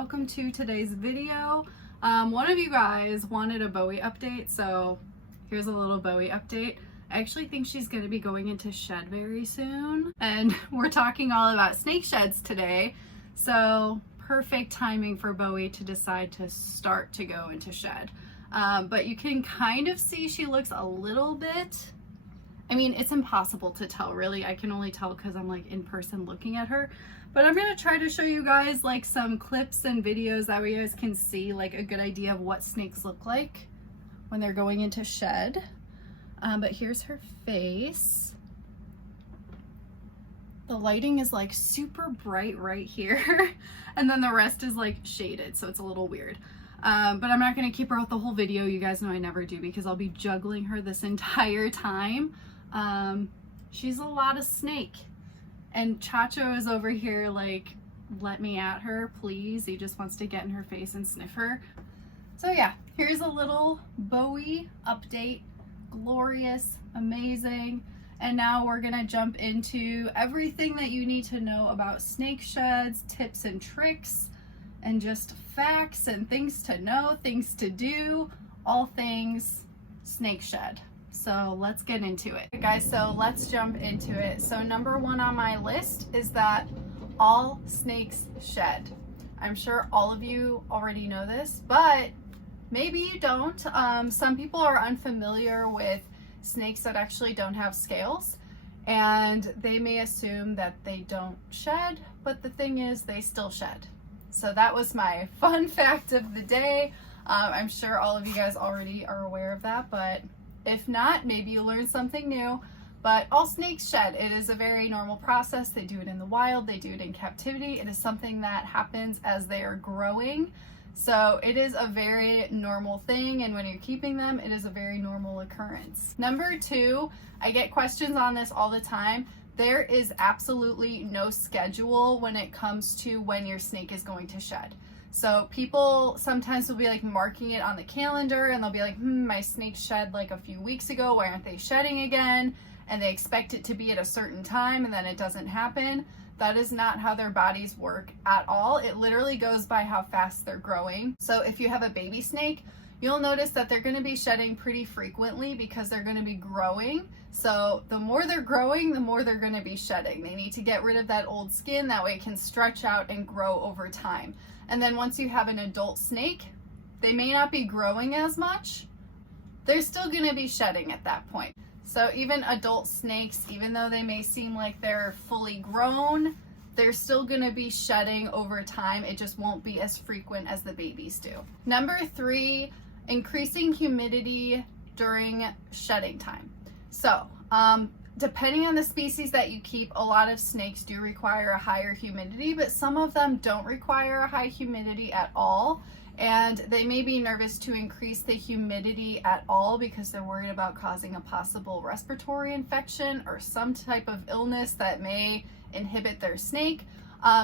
welcome to today's video. One of you guys wanted a Bowie update, so here's a little Bowie update. I actually think she's going to be going into shed very soon, and we're talking all about snake sheds today, so perfect timing for Bowie to decide to start to go into shed. But you can kind of see she looks a little bit, I mean, it's impossible to tell really. I can only tell because I'm like in person looking at her. But I'm going to try to show you guys like some clips and videos that way you guys can see like a good idea of what snakes look like when they're going into shed. But here's her face. The lighting is like super bright right here. And then the rest is like shaded, so it's a little weird. But I'm not going to keep her out the whole video. You guys know I never do because I'll be juggling her this entire time. She's a lot of snake. And Chacho is over here like, let me at her, please. He just wants to get in her face and sniff her. So yeah, here's a little Bowie update. Glorious, amazing. And now we're gonna jump into everything that you need to know about snake sheds, tips and tricks, and just facts and things to know, things to do, all things snake shed. So let's get into it. Okay, guys, so let's jump into it. So number one on my list is that all snakes shed. I'm sure all of you already know this, but maybe you don't. Some people are unfamiliar with snakes that actually don't have scales, and they may assume that they don't shed, but the thing is they still shed. So that was my fun fact of the day. I'm sure all of you guys already are aware of that, but if not, maybe you learned something new. But all snakes shed. It is a very normal process. They do it in the wild, they do it in captivity. It is something that happens as they are growing. So it is a very normal thing, and when you're keeping them, it is a very normal occurrence. Number two, I get questions on this all the time. There is absolutely no schedule when it comes to when your snake is going to shed. So people sometimes will be like marking it on the calendar, and they'll be like, my snake shed like a few weeks ago, why aren't they shedding again? And they expect it to be at a certain time, and then it doesn't happen. That is not how their bodies work at all. It literally goes by how fast they're growing. So if you have a baby snake, you'll notice that they're going to be shedding pretty frequently because they're going to be growing. So the more they're growing, the more they're going to be shedding. They need to get rid of that old skin, that way it can stretch out and grow over time. And then once you have an adult snake, they may not be growing as much. They're still going to be shedding at that point. So even adult snakes, even though they may seem like they're fully grown, they're still going to be shedding over time. It just won't be as frequent as the babies do. Number three, increasing humidity during shedding time. So depending on the species that you keep, a lot of snakes do require a higher humidity, but some of them don't require a high humidity at all. And they may be nervous to increase the humidity at all because they're worried about causing a possible respiratory infection or some type of illness that may inhibit their snake.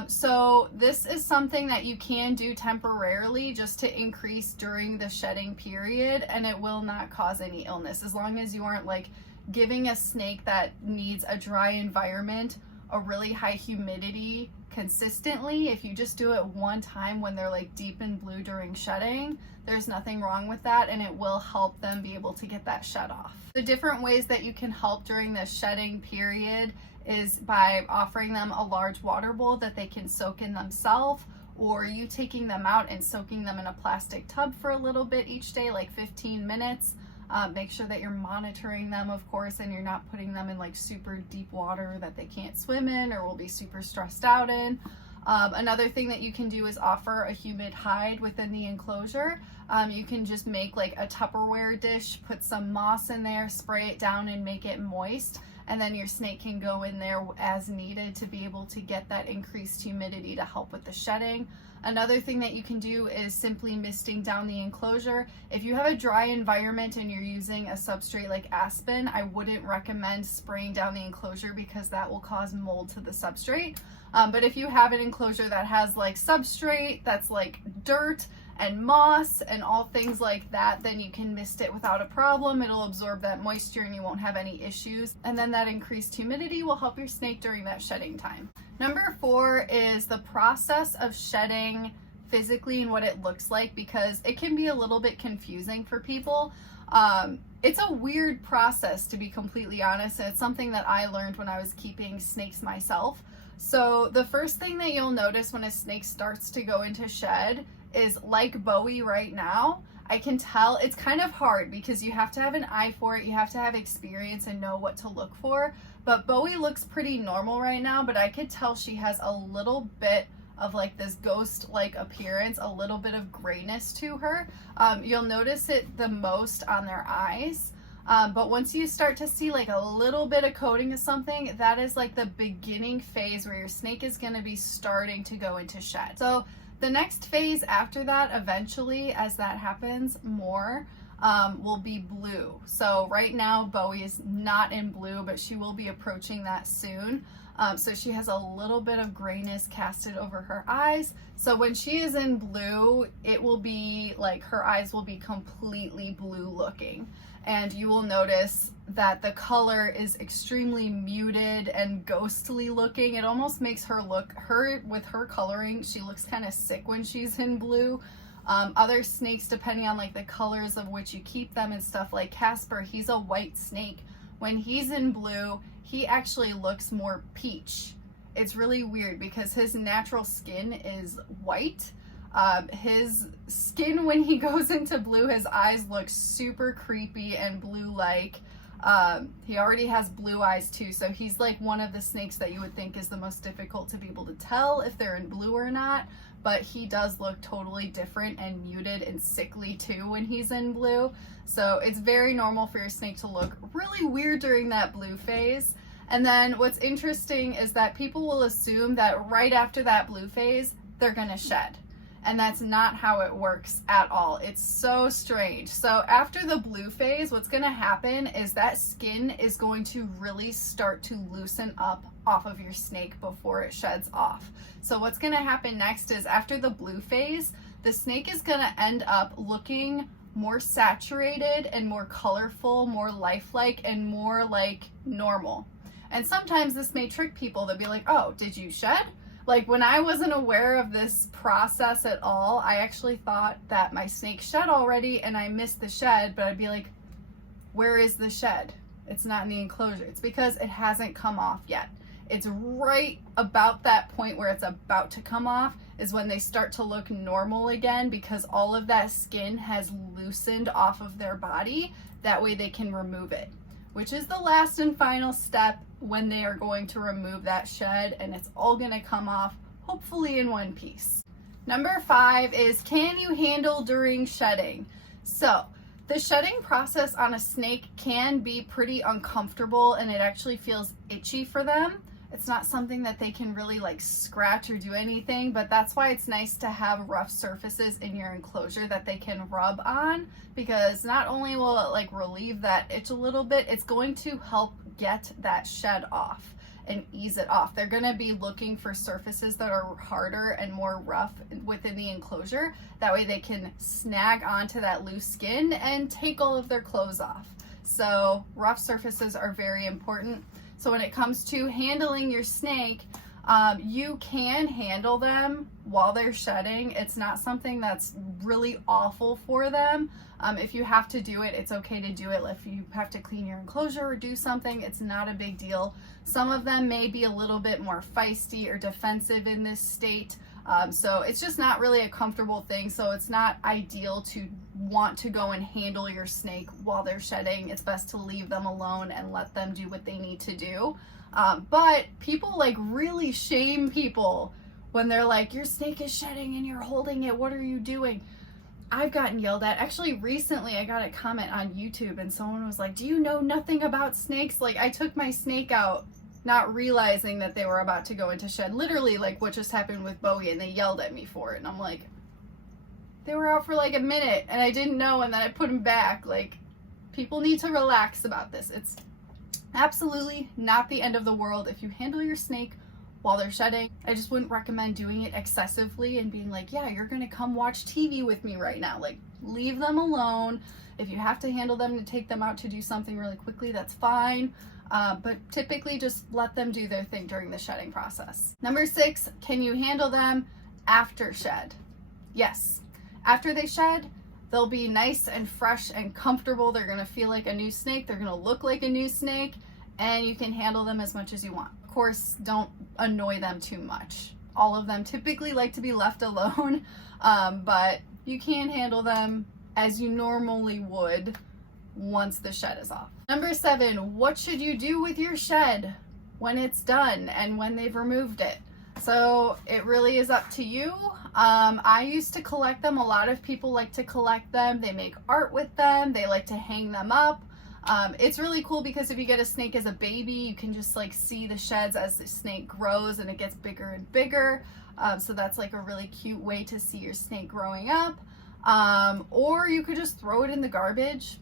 So this is something that you can do temporarily just to increase during the shedding period, and it will not cause any illness as long as you aren't like giving a snake that needs a dry environment a really high humidity consistently. If you just do it one time when they're like deep in blue during shedding, there's nothing wrong with that, and it will help them be able to get that shed off. The different ways that you can help during the shedding period is by offering them a large water bowl that they can soak in themselves, or you taking them out and soaking them in a plastic tub for a little bit each day, like 15 minutes. Make sure that you're monitoring them, of course, and you're not putting them in like super deep water that they can't swim in or will be super stressed out in. Another thing that you can do is offer a humid hide within the enclosure. You can just make like a Tupperware dish, put some moss in there, spray it down and make it moist, and then your snake can go in there as needed to be able to get that increased humidity to help with the shedding. Another thing that you can do is simply misting down the enclosure. If you have a dry environment and you're using a substrate like aspen, I wouldn't recommend spraying down the enclosure because that will cause mold to the substrate. But if you have an enclosure that has like substrate that's like dirt and moss and all things like that, then you can mist it without a problem. It'll absorb that moisture and you won't have any issues. And then that increased humidity will help your snake during that shedding time. Number 4 is the process of shedding physically and what it looks like, because it can be a little bit confusing for people. It's a weird process, to be completely honest, and it's something that I learned when I was keeping snakes myself. So the first thing that you'll notice when a snake starts to go into shed is, like Bowie right now, I can tell it's kind of hard because you have to have an eye for it, you have to have experience and know what to look for. But Bowie looks pretty normal right now, but I could tell she has a little bit of like this ghost-like appearance, a little bit of grayness to her. You'll notice it the most on their eyes. But once you start to see like a little bit of coating of something, that is like the beginning phase where your snake is going to be starting to go into shed. So the next phase after that, eventually, as that happens more, will be blue. So right now Bowie is not in blue, but she will be approaching that soon. So she has a little bit of grayness casted over her eyes. So when she is in blue, it will be like her eyes will be completely blue looking. And you will notice that the color is extremely muted and ghostly looking. It almost makes her look, with her coloring, she looks kind of sick when she's in blue. Other snakes, depending on like the colors of which you keep them and stuff, like Casper, he's a white snake. When he's in blue, he actually looks more peach. It's really weird because his natural skin is white. His skin, when he goes into blue, his eyes look super creepy and blue-like. He already has blue eyes too, so he's like one of the snakes that you would think is the most difficult to be able to tell if they're in blue or not, but he does look totally different and muted and sickly too when he's in blue. So it's very normal for your snake to look really weird during that blue phase. And then what's interesting is that people will assume that right after that blue phase, they're gonna shed. And that's not how it works at all. It's so strange. So after the blue phase, what's gonna happen is that skin is going to really start to loosen up off of your snake before it sheds off. So what's gonna happen next is after the blue phase, the snake is gonna end up looking more saturated and more colorful, more lifelike, and more like normal. And sometimes this may trick people. They'll be like, oh, did you shed? Like when I wasn't aware of this process at all, I actually thought that my snake shed already and I missed the shed, but I'd be like, where is the shed? It's not in the enclosure. It's because it hasn't come off yet. It's right about that point where it's about to come off is when they start to look normal again, because all of that skin has loosened off of their body. That way they can remove it, which is the last and final step when they are going to remove that shed, and it's all gonna come off hopefully in one piece. Number 5 is, can you handle during shedding? So the shedding process on a snake can be pretty uncomfortable and it actually feels itchy for them. It's not something that they can really like scratch or do anything, but that's why it's nice to have rough surfaces in your enclosure that they can rub on, because not only will it like relieve that itch a little bit, it's going to help get that shed off and ease it off. They're going to be looking for surfaces that are harder and more rough within the enclosure. That way they can snag onto that loose skin and take all of their clothes off. So rough surfaces are very important. So when it comes to handling your snake, you can handle them while they're shedding. It's not something that's really awful for them. If you have to do it, it's okay to do it. If you have to clean your enclosure or do something, it's not a big deal. Some of them may be a little bit more feisty or defensive in this state. So it's just not really a comfortable thing. So it's not ideal to want to go and handle your snake while they're shedding. It's best to leave them alone and let them do what they need to do. But people like really shame people when they're like, your snake is shedding and you're holding it. What are you doing? I've gotten yelled at. Actually, recently I got a comment on YouTube and someone was like, do you know nothing about snakes? Like, I took my snake out not realizing that they were about to go into shed. Literally like what just happened with Bowie, and they yelled at me for it. And I'm like, they were out for like a minute and I didn't know, and then I put them back. Like, people need to relax about this. It's absolutely not the end of the world if you handle your snake while they're shedding. I just wouldn't recommend doing it excessively and being like, yeah, you're gonna come watch TV with me right now. Like, leave them alone. If you have to handle them to take them out to do something really quickly, that's fine. But typically just let them do their thing during the shedding process. Number 6, can you handle them after shed? Yes. After they shed, they'll be nice and fresh and comfortable. They're gonna feel like a new snake. They're gonna look like a new snake, and you can handle them as much as you want. Of course, don't annoy them too much. All of them typically like to be left alone, but you can handle them as you normally would once the shed is off. Number 7, what should you do with your shed when it's done and when they've removed it? So it really is up to you. I used to collect them. A lot of people like to collect them. They make art with them. They like to hang them up. It's really cool because if you get a snake as a baby, you can just like see the sheds as the snake grows and it gets bigger and bigger. So that's like a really cute way to see your snake growing up. Or you could just throw it in the garbage.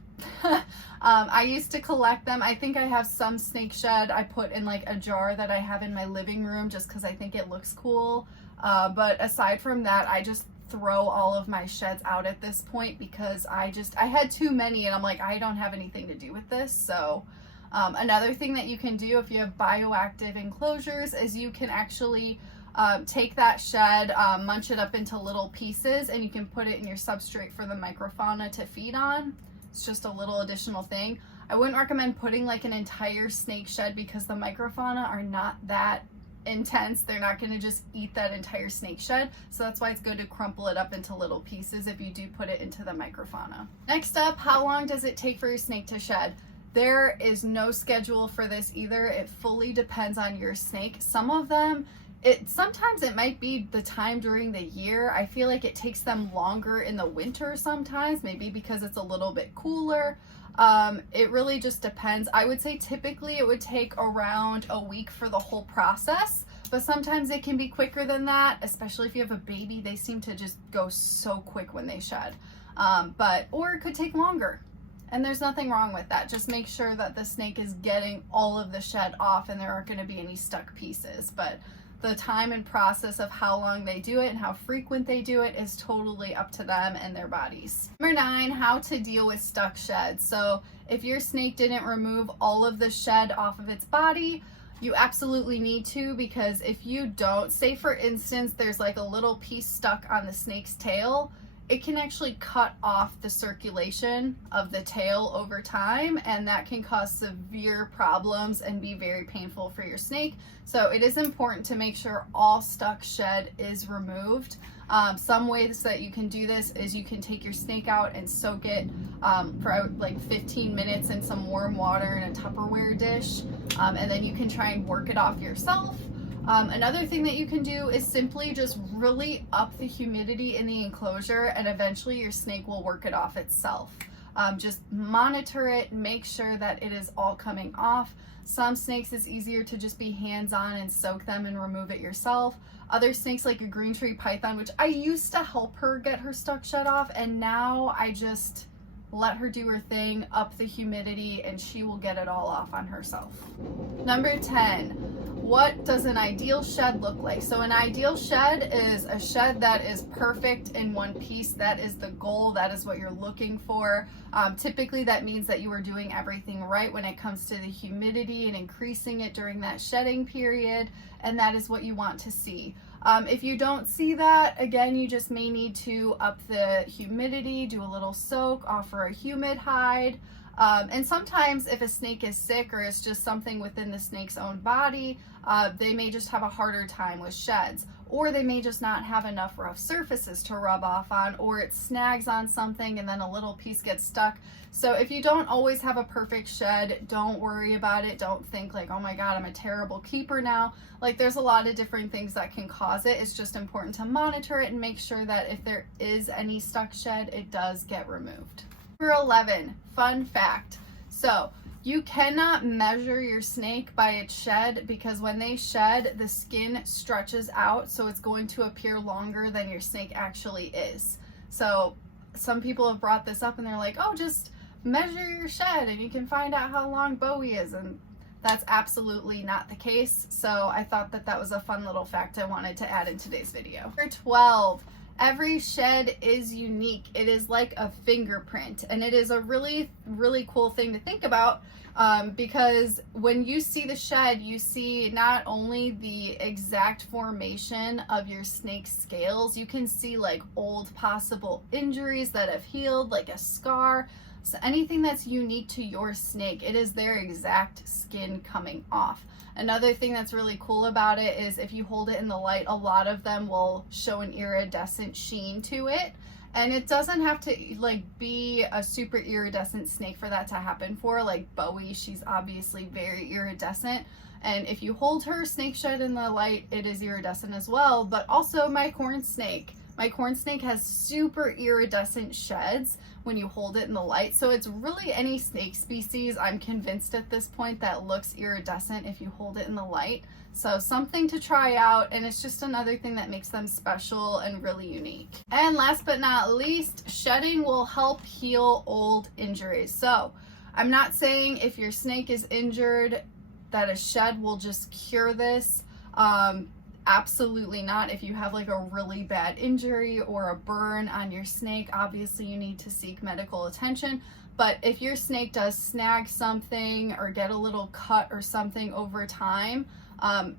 I used to collect them. I think I have some snake shed I put in like a jar that I have in my living room just because I think it looks cool. But aside from that, I just throw all of my sheds out at this point because I had too many and I'm like, I don't have anything to do with this. So another thing that you can do if you have bioactive enclosures is you can actually take that shed, munch it up into little pieces, and you can put it in your substrate for the microfauna to feed on. It's just a little additional thing. I wouldn't recommend putting like an entire snake shed because the microfauna are not that intense. They're not going to just eat that entire snake shed. So that's why it's good to crumple it up into little pieces if you do put it into the microfauna. Next up, how long does it take for your snake to shed? There is no schedule for this either. It fully depends on your snake. Some of them, sometimes it might be the time during the year. I feel like it takes them longer in the winter sometimes, maybe because it's a little bit cooler. It really just depends. I would say typically it would take around a week for the whole process, but sometimes it can be quicker than that, especially if you have a baby. They seem to just go so quick when they shed. Or it could take longer. And there's nothing wrong with that. Just make sure that the snake is getting all of the shed off and there aren't going to be any stuck pieces. But the time and process of how long they do it and how frequent they do it is totally up to them and their bodies. Number 9, how to deal with stuck sheds. So if your snake didn't remove all of the shed off of its body, you absolutely need to, because if you don't, say for instance, there's like a little piece stuck on the snake's tail, it can actually cut off the circulation of the tail over time, and that can cause severe problems and be very painful for your snake. So it is important to make sure all stuck shed is removed. Some ways that you can do this is you can take your snake out and soak it for like 15 minutes in some warm water in a Tupperware dish, and then you can try and work it off yourself. Another thing that you can do is simply just really up the humidity in the enclosure, and eventually your snake will work it off itself. Just monitor it, make sure that it is all coming off. Some snakes it's easier to just be hands-on and soak them and remove it yourself. Other snakes like a green tree python, which I used to help her get her stuck shed off, and now I just let her do her thing, up the humidity, and she will get it all off on herself. Number 10, what does an ideal shed look like? So an ideal shed is a shed that is perfect in one piece. That is the goal. That is what you're looking for. Typically that means that you are doing everything right when it comes to the humidity and increasing it during that shedding period, and that is what you want to see. If you don't see that, again, you just may need to up the humidity, do a little soak, offer a humid hide. And sometimes if a snake is sick or it's just something within the snake's own body, they may just have a harder time with sheds, or they may just not have enough rough surfaces to rub off on, or it snags on something and then a little piece gets stuck. So if you don't always have a perfect shed, don't worry about it. Don't think like, oh my God, I'm a terrible keeper now. Like, there's a lot of different things that can cause it. It's just important to monitor it and make sure that if there is any stuck shed, it does get removed. Number 11, fun fact. So you cannot measure your snake by its shed, because when they shed, the skin stretches out, so it's going to appear longer than your snake actually is. So some people have brought this up and they're like, oh, just measure your shed and you can find out how long Bowie is, and that's absolutely not the case. So I thought that that was a fun little fact I wanted to add in today's video. Number 12, Every shed is unique. It is like a fingerprint, and it is a really, really cool thing to think about, because when you see the shed, you see not only the exact formation of your snake's scales, you can see like old possible injuries that have healed, like a scar. So anything that's unique to your snake, it is their exact skin coming off. Another thing that's really cool about it is if you hold it in the light, a lot of them will show an iridescent sheen to it. And it doesn't have to like be a super iridescent snake for that to happen for. Like Bowie, she's obviously very iridescent. And if you hold her snake shed in the light, it is iridescent as well. But also my corn snake. My corn snake has super iridescent sheds when you hold it in the light. So it's really any snake species, I'm convinced at this point, that looks iridescent if you hold it in the light. So something to try out, and it's just another thing that makes them special and really unique. And last but not least, shedding will help heal old injuries. So I'm not saying if your snake is injured that a shed will just cure this. Absolutely not. If you have like a really bad injury or a burn on your snake, obviously you need to seek medical attention. But if your snake does snag something or get a little cut or something over time,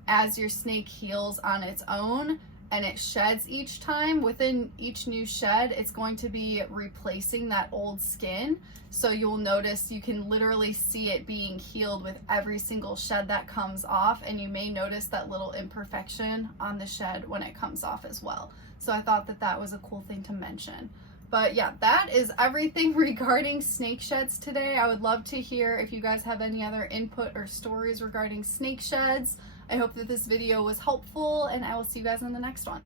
as your snake heals on its own and it sheds each time, within each new shed, it's going to be replacing that old skin. So you'll notice, you can literally see it being healed with every single shed that comes off, and you may notice that little imperfection on the shed when it comes off as well. So I thought that that was a cool thing to mention. But yeah, that is everything regarding snake sheds today. I would love to hear if you guys have any other input or stories regarding snake sheds. I hope that this video was helpful, and I will see you guys in the next one.